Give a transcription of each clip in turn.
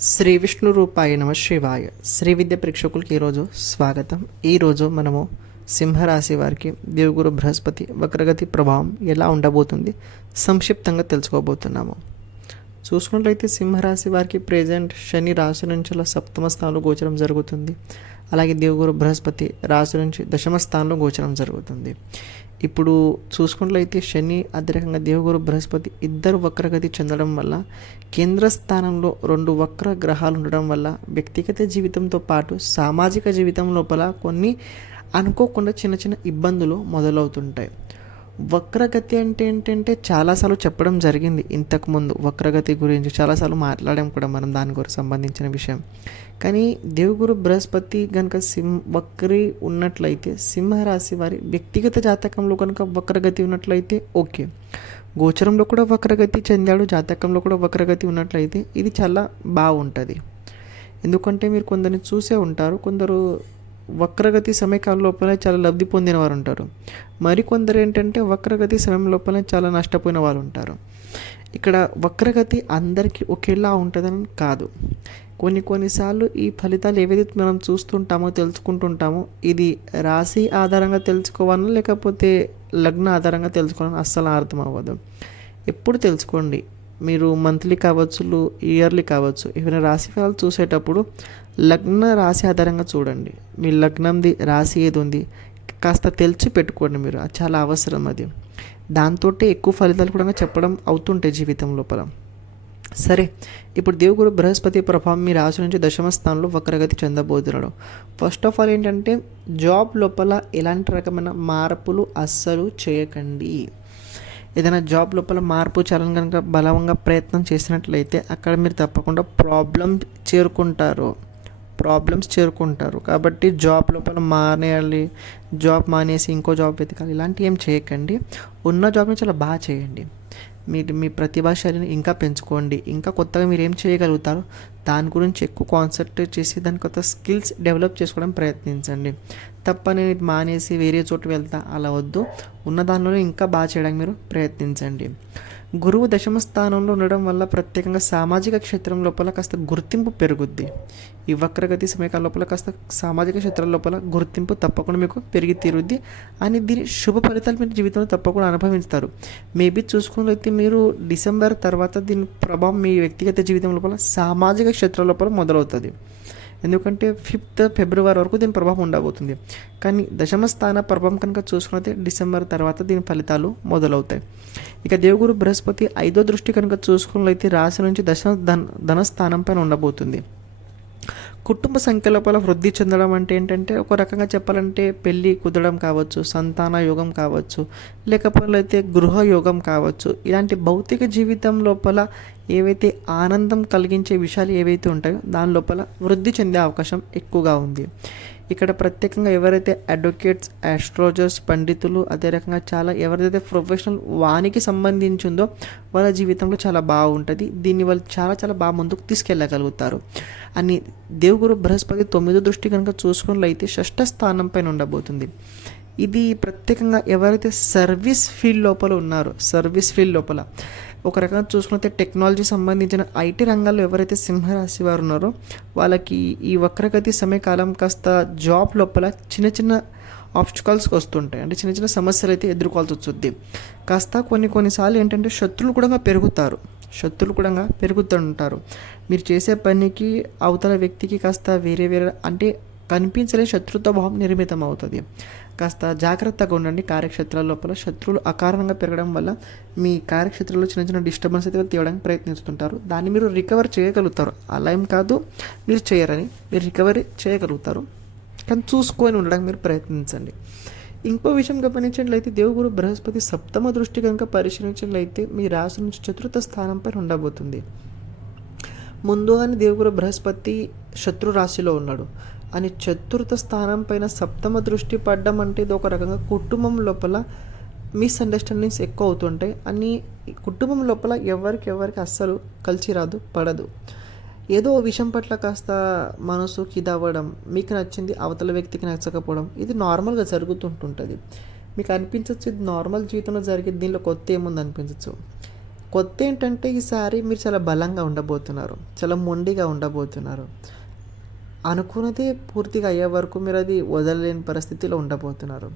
శ్రీ విష్ణు రూపాయ నమ శివాయ. శ్రీ విద్య ప్రేక్షకులకి ఈరోజు స్వాగతం. ఈరోజు మనము సింహరాశి వారికి దేవుగురు బృహస్పతి వక్రగతి ప్రభావం ఎలా ఉండబోతుంది సంక్షిప్తంగా తెలుసుకోబోతున్నాము. చూసుకున్నట్లయితే సింహరాశి వారికి ప్రెజెంట్ శని రాశి నుంచి సప్తమ స్థానంలో గోచరం జరుగుతుంది. అలాగే దేవుగురు బృహస్పతి రాశి నుంచి దశమ స్థానంలో గోచరం జరుగుతుంది. ఇప్పుడు చూసుకున్నట్లయితే శని అదే దేవగురు బృహస్పతి ఇద్దరు వక్రగతి చెందడం వల్ల కేంద్ర స్థానంలో రెండు వక్ర గ్రహాలు ఉండడం వల్ల వ్యక్తిగత జీవితంతో పాటు సామాజిక జీవితం లోపల కొన్ని అనుకోకుండా చిన్న చిన్న ఇబ్బందులు మొదలవుతుంటాయి. వక్రగతి అంటే ఏంటంటే చాలాసార్లు చెప్పడం జరిగింది ఇంతకుముందు వక్రగతి గురించి చాలాసార్లు మాట్లాడాం కూడా మనం దాని గురించి సంబంధించిన విషయం. కానీ దేవుగురు బృహస్పతి కనుక సింహ వక్రి ఉన్నట్లయితే సింహరాశి వారి వ్యక్తిగత జాతకంలో కనుక వక్రగతి ఉన్నట్లయితే ఓకే. గోచరంలో కూడా వక్రగతి చెందాడు జాతకంలో కూడా వక్రగతి ఉన్నట్లయితే ఇది చాలా బాగుంటుంది. ఎందుకంటే మీరు కొందరిని చూసే ఉంటారు కొందరు వక్రగతి సమయకాల లోపలే చాలా లబ్ధి పొందిన వారు ఉంటారు మరికొందరు ఏంటంటే వక్రగతి సమయం లోపల చాలా నష్టపోయిన వారు ఉంటారు ఇక్కడ వక్రగతి అందరికీ ఒకేలా ఉంటుందని కాదు. కొన్ని కొన్నిసార్లు ఈ ఫలితాలు ఏవైతే మనం చూస్తుంటామో తెలుసుకుంటుంటామో ఇది రాశి ఆధారంగా తెలుసుకోవాలని లేకపోతే లగ్న ఆధారంగా తెలుసుకోవాలని అస్సలు అర్థం అవ్వదు. ఎప్పుడు తెలుసుకోండి. మీరు మంత్లీ కావచ్చు ఇయర్లీ కావచ్చు ఏమైనా రాశి ఫలాలు చూసేటప్పుడు లగ్న రాశి ఆధారంగా చూడండి. మీ లగ్నంది రాశి ఏది ఉంది కాస్త తెలిసి పెట్టుకోండి మీరు. అది చాలా అవసరం అది. దాంతో ఎక్కువ ఫలితాలు కూడా చెప్పడం అవుతుంటాయి జీవితం లోపల. సరే ఇప్పుడు దేవుగురు బృహస్పతి ప్రభావం మీ రాశి నుంచి దశమ స్థానంలో వక్రగతి చెందబోతున్నాడు. ఫస్ట్ ఆఫ్ ఆల్ ఏంటంటే జాబ్ లోపల ఎలాంటి రకమైన మార్పులు అస్సలు చేయకండి. ఏదైనా జాబ్ లోపల మార్పు చేయాలని కనుక బలంగా ప్రయత్నం చేసినట్లయితే అక్కడ మీరు తప్పకుండా ప్రాబ్లం చేరుకుంటారు. ప్రాబ్లమ్స్ చేరుకుంటారు. కాబట్టి జాబ్ లోపల మానేయాలి. జాబ్ మానేసి ఇంకో జాబ్ వెతకాలి. ఇలాంటివి ఏం చేయకండి. ఉన్న జాబ్ని చాలా బాగా చేయండి. మీరు మీ ప్రతిభాశాలిని ఇంకా పెంచుకోండి. ఇంకా కొత్తగా మీరు ఏం చేయగలుగుతారో దాని గురించి ఎక్కువ కాన్సన్ట్రేట్ చేసి దాని కొత్త స్కిల్స్ డెవలప్ చేసుకోవడం ప్రయత్నించండి. తప్ప నేను మానేసి వేరే చోటు వెళ్తా అలా వద్దు. ఉన్న దానిలోనే ఇంకా బాగా చేయడానికి మీరు ప్రయత్నించండి. గురువు దశమ స్థానంలో ఉండడం వల్ల ప్రత్యేకంగా సామాజిక క్షేత్రం లోపల కాస్త గుర్తింపు పెరుగుద్ది. ఈ వక్రగతి సమయకాల లోపల కాస్త సామాజిక క్షేత్రం లోపల గుర్తింపు తప్పకుండా మీకు పెరిగి తీరుద్ది అని దీని శుభ ఫలితాలు మీరు జీవితంలో తప్పకుండా అనుభవిస్తారు. మేబీ చూసుకున్నట్లయితే మీరు డిసెంబర్ తర్వాత దీని ప్రభావం మీ వ్యక్తిగత జీవితం లోపల సామాజిక క్షేత్రం లోపల మొదలవుతుంది. ఎందుకంటే ఫిఫ్త్ ఫిబ్రవరి వరకు దీని ప్రభావం ఉండబోతుంది. కానీ దశమ స్థాన ప్రభావం కనుక చూసుకున్నట్లయితే డిసెంబర్ తర్వాత దీని ఫలితాలు మొదలవుతాయి. ఇక దేవుగురు బృహస్పతి ఐదో దృష్టి కనుక చూసుకున్నట్లయితే రాశి నుంచి దశ ధన ధనస్థానం పైన ఉండబోతుంది. కుటుంబ సంఖ్య లోపల వృద్ధి చెందడం అంటే ఏంటంటే ఒక రకంగా చెప్పాలంటే పెళ్ళి కుదరడం కావచ్చు సంతాన యోగం కావచ్చు లేకపోతే గృహ యోగం కావచ్చు. ఇలాంటి భౌతిక జీవితం లోపల ఏవైతే ఆనందం కలిగించే విషయాలు ఏవైతే ఉంటాయో దాని లోపల వృద్ధి చెందే అవకాశం ఎక్కువగా ఉంది. ఇక్కడ ప్రత్యేకంగా ఎవరైతే అడ్వకేట్స్ ఆస్ట్రాలజర్స్ పండితులు అదే రకంగా చాలా ఎవరైతే ప్రొఫెషనల్ వానికి సంబంధించిందో వాళ్ళ జీవితంలో చాలా బాగుంటుంది. దీన్ని వాళ్ళు చాలా చాలా బాగా ముందుకు తీసుకెళ్ళగలుగుతారు. అని దేవుగురు బృహస్పతి తొమ్మిదో దృష్టి కనుక చూసుకున్నట్లయితే షష్ఠ స్థానం పైన ఉండబోతుంది. ఇది ప్రత్యేకంగా ఎవరైతే సర్వీస్ ఫీల్డ్ లోపల ఉన్నారో సర్వీస్ ఫీల్డ్ లోపల ఒక రకంగా చూసుకుంటే టెక్నాలజీ సంబంధించిన ఐటీ రంగాల్లో ఎవరైతే సింహరాశి వారు ఉన్నారో వాళ్ళకి ఈ వక్రగతి సమయకాలం కాస్త జాబ్ లోపల చిన్న చిన్న ఆబ్స్టికల్స్కి వస్తుంటాయి. అంటే చిన్న చిన్న సమస్యలు అయితే ఎదుర్కోవాల్సి వస్తుంది. కాస్త కొన్ని కొన్నిసార్లు ఏంటంటే శత్రులు కూడా పెరుగుతారు. శత్రులు కూడా పెరుగుతుంటారు. మీరు చేసే పనికి అవతల వ్యక్తికి కాస్త వేరే వేరే అంటే కనిపించలే శత్రుత్వభావం నిర్మితం అవుతుంది కాస్త జాగ్రత్తగా ఉండండి కార్యక్షేత్రాల లోపల. శత్రువులు అకారణంగా పెరగడం వల్ల మీ కార్యక్షేత్రంలో చిన్న చిన్న డిస్టర్బెన్స్ అయితే తీయడానికి ప్రయత్నిస్తుంటారు. దాన్ని మీరు రికవర్ చేయగలుగుతారు. అలా ఏం కాదు. మీరు చేయరని మీరు రికవరీ చేయగలుగుతారు. కానీ చూసుకొని ఉండడానికి మీరు ప్రయత్నించండి. ఇంకో విషయం గమనించినట్లయితే దేవుగురు బృహస్పతి సప్తమ దృష్టి కనుక పరిశీలించినట్లయితే మీ రాశి నుంచి చతుర్థ స్థానంపై ఉండబోతుంది. ముందుగానే దేవుగురు బృహస్పతి శత్రు రాశిలో ఉన్నాడు. అని చతుర్థ స్థానం పైన సప్తమ దృష్టి పడ్డం అంటే ఇది ఒక రకంగా కుటుంబం లోపల మిస్అండర్స్టాండింగ్స్ ఎక్కువ అవుతుంటాయి. అని కుటుంబం లోపల ఎవరికి ఎవరికి అస్సలు కలిసి రాదు పడదు. ఏదో విషయం పట్ల కాస్త మనసు కిదవ్వడం మీకు నచ్చింది అవతల వ్యక్తికి నచ్చకపోవడం ఇది నార్మల్గా జరుగుతుంటుంటుంది. మీకు అనిపించవచ్చు ఇది నార్మల్ జీవితంలో జరిగే దీనిలో కొత్త ఏముంది అనిపించవచ్చు కొత్త ఏంటంటే ఈసారి మీరు చాలా బలంగా ఉండబోతున్నారు చాలా మొండిగా ఉండబోతున్నారు. అనుకున్నదే పూర్తిగా అయ్యే వరకు మీరు అది వదలలేని పరిస్థితిలో ఉండబోతున్నారు.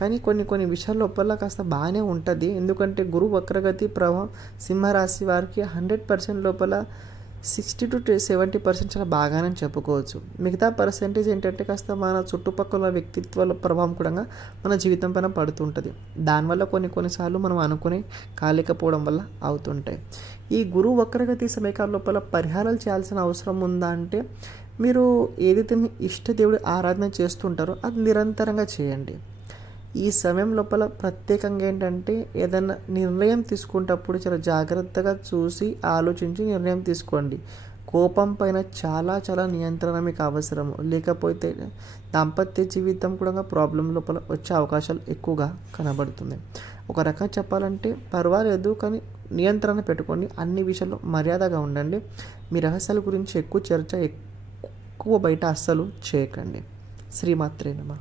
కానీ కొన్ని కొన్ని విషయాల లోపల కాస్త బాగానే ఉంటుంది. ఎందుకంటే గురువు వక్రగతి ప్రభావం సింహరాశి వారికి హండ్రెడ్ పర్సెంట్ లోపల సిక్స్టీ టు సెవెంటీ పర్సెంట్ చాలా బాగానే చెప్పుకోవచ్చు. మిగతా పర్సెంటేజ్ ఏంటంటే కాస్త మన చుట్టుపక్కల వ్యక్తిత్వాల ప్రభావం కూడా మన జీవితం పైన పడుతుంటుంది. దానివల్ల కొన్ని కొన్నిసార్లు మనం అనుకుని కాలేకపోవడం వల్ల అవుతుంటాయి. ఈ గురువు వక్రగతి సమయకాల లోపల పరిహారాలు చేయాల్సిన అవసరం ఉందా అంటే మీరు ఏదైతే మీ ఇష్ట దేవుడి ఆరాధన చేస్తుంటారో అది నిరంతరంగా చేయండి. ఈ సమయం లోపల ప్రత్యేకంగా ఏంటంటే ఏదైనా నిర్ణయం తీసుకునేటప్పుడు చాలా జాగ్రత్తగా చూసి ఆలోచించి నిర్ణయం తీసుకోండి. కోపం పైన చాలా చాలా నియంత్రణ మీకు అవసరము లేకపోతే దాంపత్య జీవితం కూడా ప్రాబ్లం లోపల వచ్చే అవకాశాలు ఎక్కువగా కనబడుతుంది ఒక రకంగా చెప్పాలంటే పర్వాలేదు కానీ నియంత్రణ పెట్టుకోండి. అన్ని విషయాల్లో మర్యాదగా ఉండండి. మీ రహస్యాల గురించి ఎక్కువ చర్చ ఎక్కువ బయట అస్సలు చేయకండి. శ్రీమాత్రే నమ.